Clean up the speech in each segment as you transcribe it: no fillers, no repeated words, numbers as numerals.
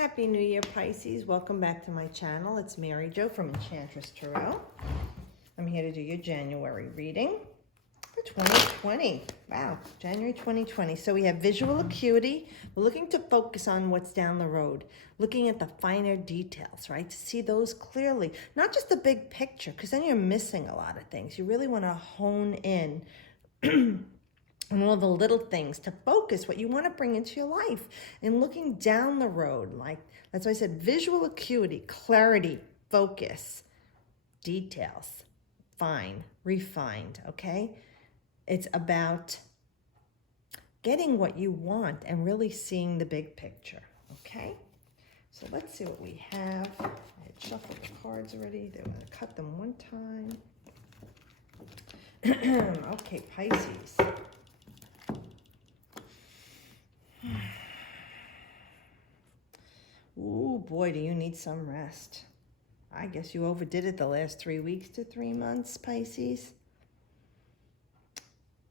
Happy New Year, Pisces. Welcome back to my channel. It's Mary Jo from Enchantress Tarot. I'm here to do your January reading for 2020. Wow, January 2020. So we have visual acuity. We're looking to focus on what's down the road, looking at the finer details, right? To see those clearly, not just the big picture, because then you're missing a lot of things. You really want to hone in and all the little things to focus what you want to bring into your life and looking down the road. Like, that's why I said visual acuity, clarity, focus, details, fine, refined, okay? It's about getting what you want and really seeing the big picture, okay? So let's see what we have. I had shuffled the cards already. They were going to cut them one time. Okay, Pisces. Ooh, boy, do you need some rest. I guess you overdid it the last 3 weeks to 3 months, Pisces.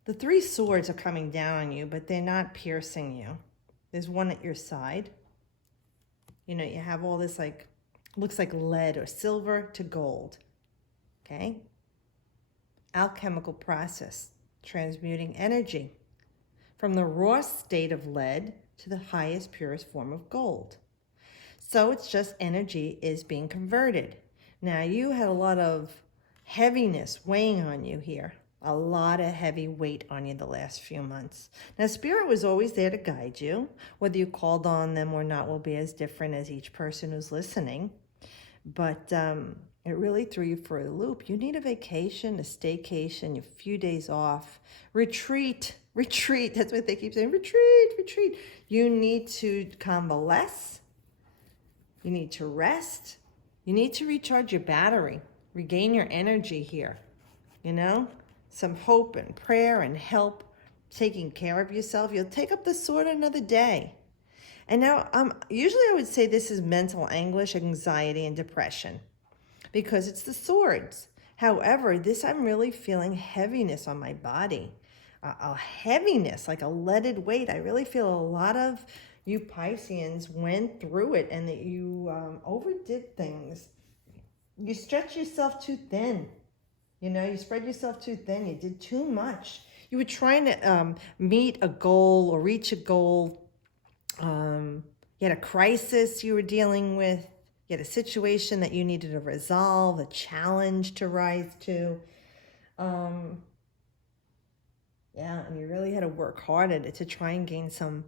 The 3 swords are coming down on you, but they're not piercing you. There's one at your side. You know, you have all this, like, looks like lead or silver to gold, okay? Alchemical process, transmuting energy from the raw state of lead to the highest, purest form of gold. So it's just energy is being converted. Now, you had a lot of heaviness weighing on you here. A lot of heavy weight on you the last few months. Now, Spirit was always there to guide you. Whether you called on them or not will be as different as each person who's listening. But it really threw you for a loop. You need a vacation, a staycation, a few days off. Retreat. That's what they keep saying. Retreat. You need to convalesce. You need to rest. You need to recharge your battery, regain your energy here. You know, some hope and prayer and help, taking care of yourself. You'll take up the sword another day. And now, usually I would say this is mental anguish, anxiety, and depression because it's the swords. However, this I'm really feeling heaviness on my body, a heaviness, like a leaded weight. I really feel a lot of you Pisceans went through it and that you overdid things. You stretched yourself too thin. You know, you spread yourself too thin. You did too much. You were trying to meet a goal or reach a goal. You had a crisis you were dealing with. You had a situation that you needed to resolve, a challenge to rise to. Yeah, and you really had to work hard at it to try and gain some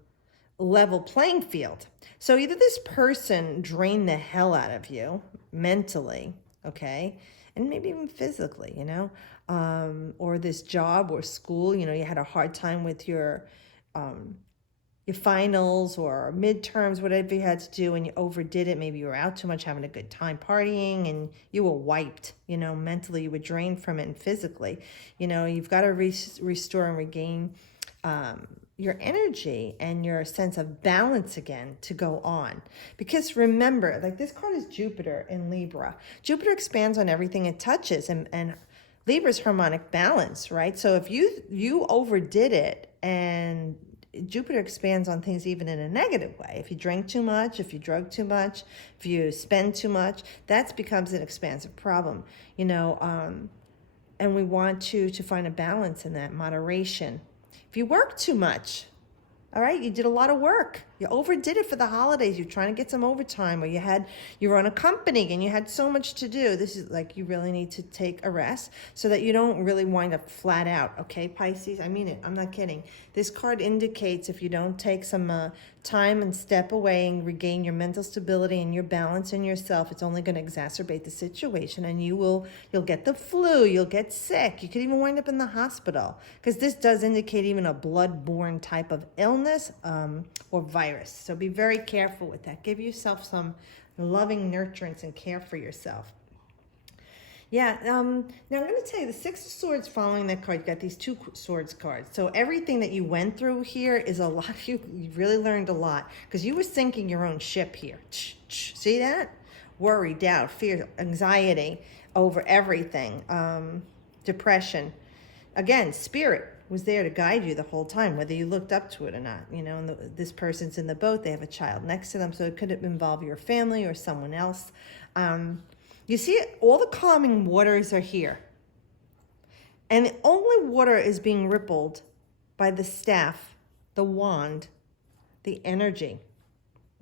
level playing field. So either this person drained the hell out of you mentally, okay, and maybe even physically, you know, or this job or school, you know, you had a hard time with your finals or midterms, whatever you had to do, and you overdid it. Maybe you were out too much, having a good time partying, and you were wiped, you know, mentally you were drained from it, and physically, you know, you've got to restore and regain your energy and your sense of balance again to go on. Because remember, like this card is Jupiter in Libra. Jupiter expands on everything it touches, and Libra's harmonic balance, right? So if you overdid it, and Jupiter expands on things even in a negative way. If you drink too much, if you drug too much, if you spend too much, that becomes an expansive problem, you know, and we want to find a balance in that, moderation. If you work too much, all right, you did a lot of work. You overdid it for the holidays. You're trying to get some overtime, or you run a company and you had so much to do. This is like you really need to take a rest so that you don't really wind up flat out, okay, Pisces? I mean it. I'm not kidding. This card indicates if you don't take some time and step away and regain your mental stability and your balance in yourself, it's only going to exacerbate the situation, and you'll get the flu, you'll get sick, you could even wind up in the hospital, because this does indicate even a blood-borne type of illness or virus. So be very careful with that. Give yourself some loving nurturance and care for yourself. Yeah, now I'm going to tell you the Six of Swords following that card. You got these Two Swords cards. So everything that you went through here is a lot. You really learned a lot because you were sinking your own ship here. See that? Worry, doubt, fear, anxiety over everything, depression. Again, Spirit was there to guide you the whole time, whether you looked up to it or not. You know, and this person's in the boat, they have a child next to them, so it could involve your family or someone else. You see, all the calming waters are here. And the only water is being rippled by the staff, the wand, the energy,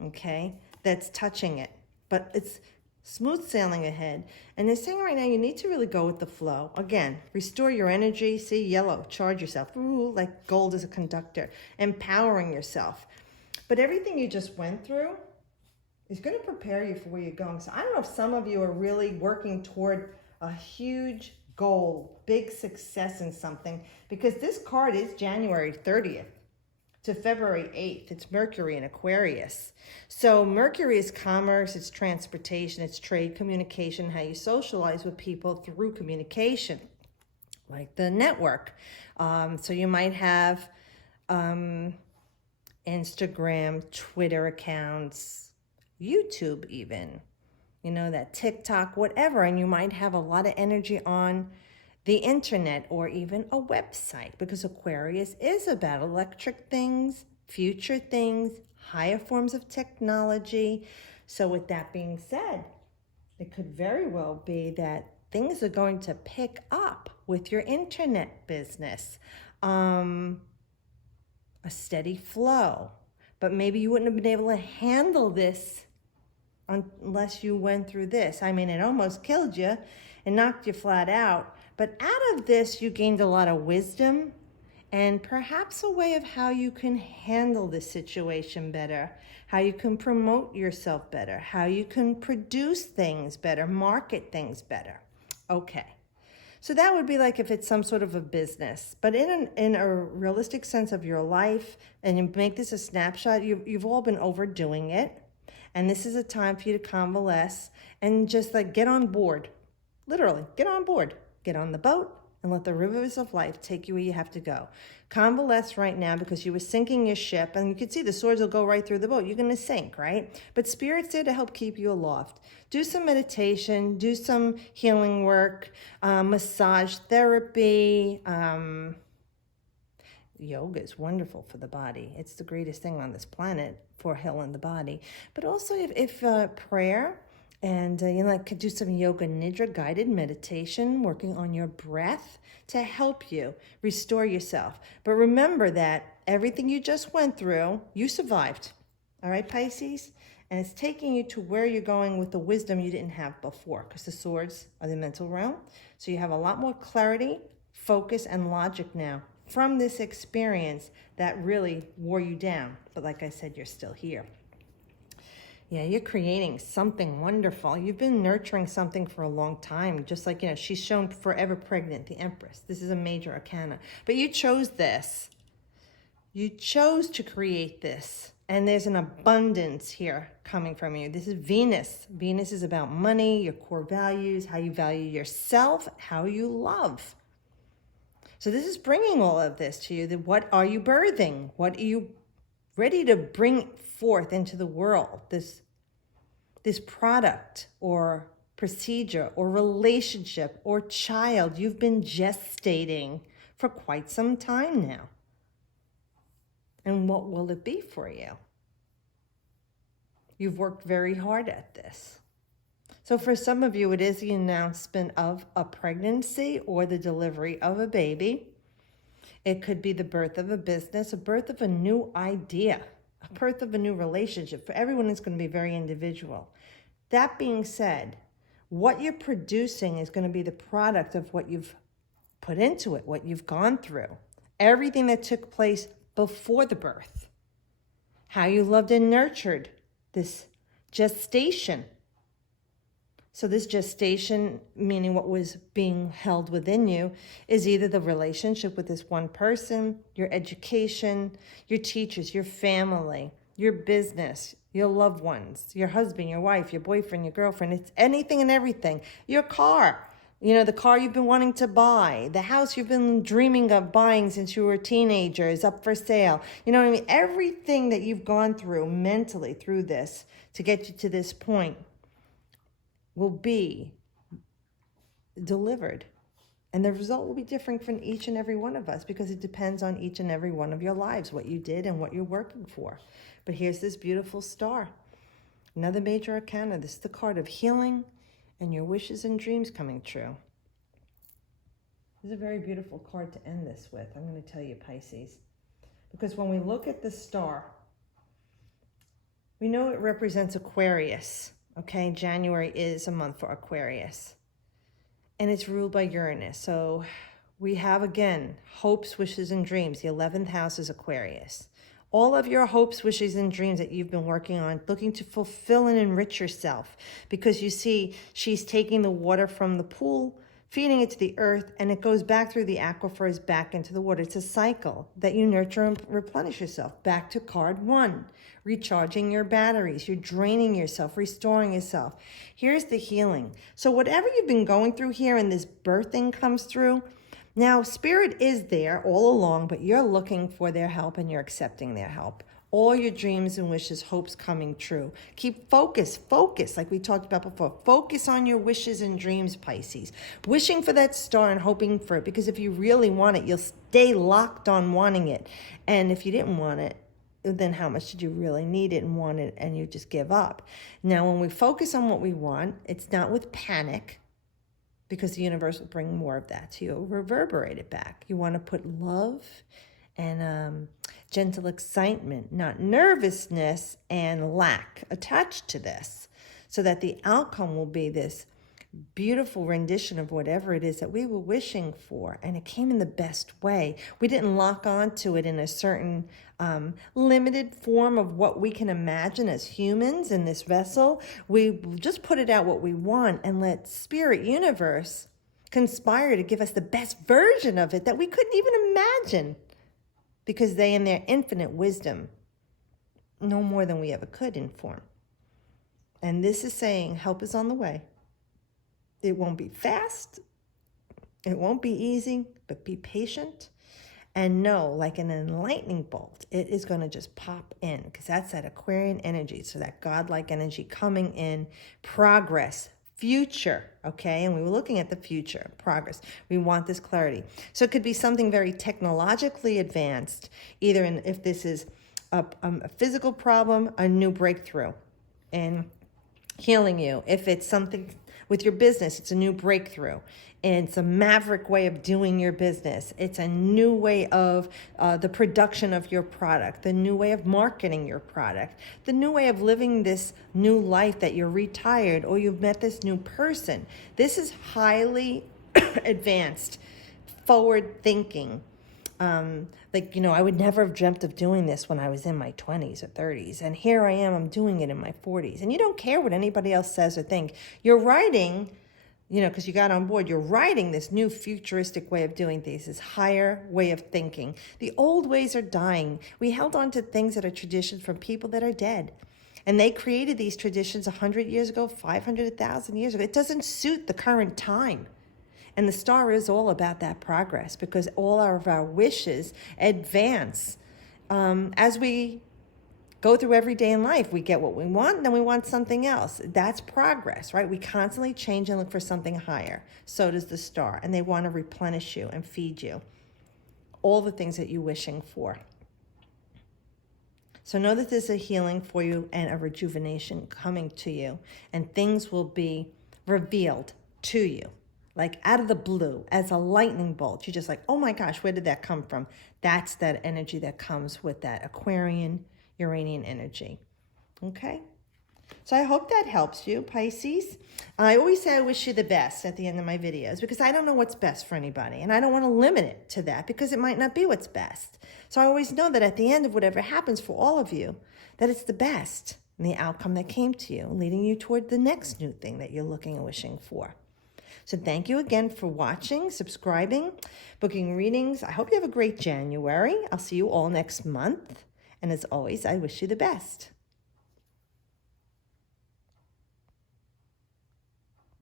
okay, that's touching it. But it's smooth sailing ahead. And they're saying right now you need to really go with the flow. Again, restore your energy. See, yellow, charge yourself. Ooh, like gold is a conductor. Empowering yourself. But everything you just went through is going to prepare you for where you're going. So I don't know if some of you are really working toward a huge goal, big success in something, because this card is January 30th. To February 8th. It's Mercury in Aquarius. So Mercury is commerce, it's transportation, it's trade, communication, how you socialize with people through communication, like the network. So you might have Instagram, Twitter accounts, YouTube even, you know, that TikTok, whatever. And you might have a lot of energy on the internet or even a website, because Aquarius is about electric things, future things, higher forms of technology. So with that being said, it could very well be that things are going to pick up with your internet business, a steady flow. But maybe you wouldn't have been able to handle this unless you went through this. I mean, it almost killed you and knocked you flat out. But out of this, you gained a lot of wisdom and perhaps a way of how you can handle the situation better, how you can promote yourself better, how you can produce things better, market things better. Okay. So that would be like if it's some sort of a business. But in a realistic sense of your life, and you make this a snapshot, you've all been overdoing it. And this is a time for you to convalesce and just like get on board. Literally, get on board. Get on the boat and let the rivers of life take you where you have to go. Convalesce right now because you were sinking your ship, and you can see the swords will go right through the boat. You're going to sink, right? But Spirit's there to help keep you aloft. Do some meditation, do some healing work, massage therapy. Yoga is wonderful for the body. It's the greatest thing on this planet for healing the body. But also if prayer, and you know, could do some yoga nidra, guided meditation, working on your breath to help you restore yourself. But remember that everything you just went through, you survived. All right, Pisces? And it's taking you to where you're going with the wisdom you didn't have before, because the swords are the mental realm. So you have a lot more clarity, focus, and logic now from this experience that really wore you down. But like I said, you're still here. Yeah, you're creating something wonderful. You've been nurturing something for a long time. Just like, you know, she's shown forever pregnant, the Empress. This is a major arcana. But you chose this. You chose to create this. And there's an abundance here coming from you. This is Venus. Venus is about money, your core values, how you value yourself, how you love. So this is bringing all of this to you. What are you birthing? What are you ready to bring forth into the world? This product or procedure or relationship or child you've been gestating for quite some time now. And what will it be for you? You've worked very hard at this. So for some of you, it is the announcement of a pregnancy or the delivery of a baby. It could be the birth of a business, a birth of a new idea, a birth of a new relationship. For everyone, it's going to be very individual. That being said, what you're producing is going to be the product of what you've put into it, what you've gone through, everything that took place before the birth, how you loved and nurtured this gestation. So this gestation, meaning what was being held within you, is either the relationship with this one person, your education, your teachers, your family, your business, your loved ones, your husband, your wife, your boyfriend, your girlfriend. It's anything and everything. Your car, you know, the car you've been wanting to buy, the house you've been dreaming of buying since you were a teenager is up for sale. You know what I mean? Everything that you've gone through mentally through this to get you to this point will be delivered And the result will be different from each and every one of us because it depends on each and every one of your lives, what you did and what you're working for. But here's this beautiful star. Another major arcana. This is the card of healing and your wishes and dreams coming true. This is a very beautiful card to end this with. I'm going to tell you, Pisces. Because when we look at the star, we know it represents Aquarius. Okay, January is a month for Aquarius. And it's ruled by Uranus. So we have, again, hopes, wishes, and dreams. The 11th house is Aquarius. All of your hopes, wishes, and dreams that you've been working on, looking to fulfill and enrich yourself. Because you see, she's taking the water from the pool, feeding it to the earth, and it goes back through the aquifers, back into the water. It's a cycle that you nurture and replenish yourself. Back to card 1, recharging your batteries. You're draining yourself, restoring yourself. Here's the healing. So whatever you've been going through here and this birthing comes through, now Spirit is there all along, but you're looking for their help and you're accepting their help. All your dreams and wishes, hopes coming true. Keep focus, like we talked about before. Focus on your wishes and dreams, Pisces. Wishing for that star and hoping for it, because if you really want it, you'll stay locked on wanting it. And if you didn't want it, then how much did you really need it and want it, and you just give up? Now, when we focus on what we want, it's not with panic, because the universe will bring more of that to you. It'll reverberate it back. You want to put love and gentle excitement, not nervousness and lack attached to this, so that the outcome will be this beautiful rendition of whatever it is that we were wishing for, and it came in the best way. We didn't lock onto it in a certain limited form of what we can imagine as humans in this vessel. We just put it out what we want and let Spirit Universe conspire to give us the best version of it that we couldn't even imagine, because they, in their infinite wisdom, know more than we ever could inform. And this is saying help is on the way. It won't be fast. It won't be easy, but be patient and know, like an enlightening bolt, it is going to just pop in, because that's that Aquarian energy. So that godlike energy coming in, progress, future, okay? And we were looking at the future, progress. We want this clarity. So it could be something very technologically advanced, either in, if this is a physical problem, a new breakthrough in healing you. If it's something with your business, it's a new breakthrough. And it's a maverick way of doing your business. It's a new way of the production of your product, the new way of marketing your product, the new way of living this new life that you're retired or you've met this new person. This is highly advanced, forward thinking. Like, you know, I would never have dreamt of doing this when I was in my 20s or 30s. And here I am, I'm doing it in my 40s. And you don't care what anybody else says or think. You're writing, you know, because you got on board, you're writing this new futuristic way of doing things, this higher way of thinking. The old ways are dying. We held on to things that are traditions from people that are dead. And they created these traditions 100 years ago, 500, 1,000 years ago. It doesn't suit the current time. And the star is all about that progress, because all of our wishes advance. As we go through every day in life, we get what we want, and then we want something else. That's progress, right? We constantly change and look for something higher. So does the star. And they want to replenish you and feed you all the things that you're wishing for. So know that there's a healing for you and a rejuvenation coming to you. And things will be revealed to you, like out of the blue, as a lightning bolt. You're just like, oh my gosh, where did that come from? That's that energy that comes with that Aquarian, Uranian energy. Okay? So I hope that helps you, Pisces. I always say I wish you the best at the end of my videos, because I don't know what's best for anybody. And I don't want to limit it to that, because it might not be what's best. So I always know that at the end of whatever happens for all of you, that it's the best and the outcome that came to you, leading you toward the next new thing that you're looking and wishing for. So thank you again for watching, subscribing, booking readings. I hope you have a great January. I'll see you all next month. And as always, I wish you the best.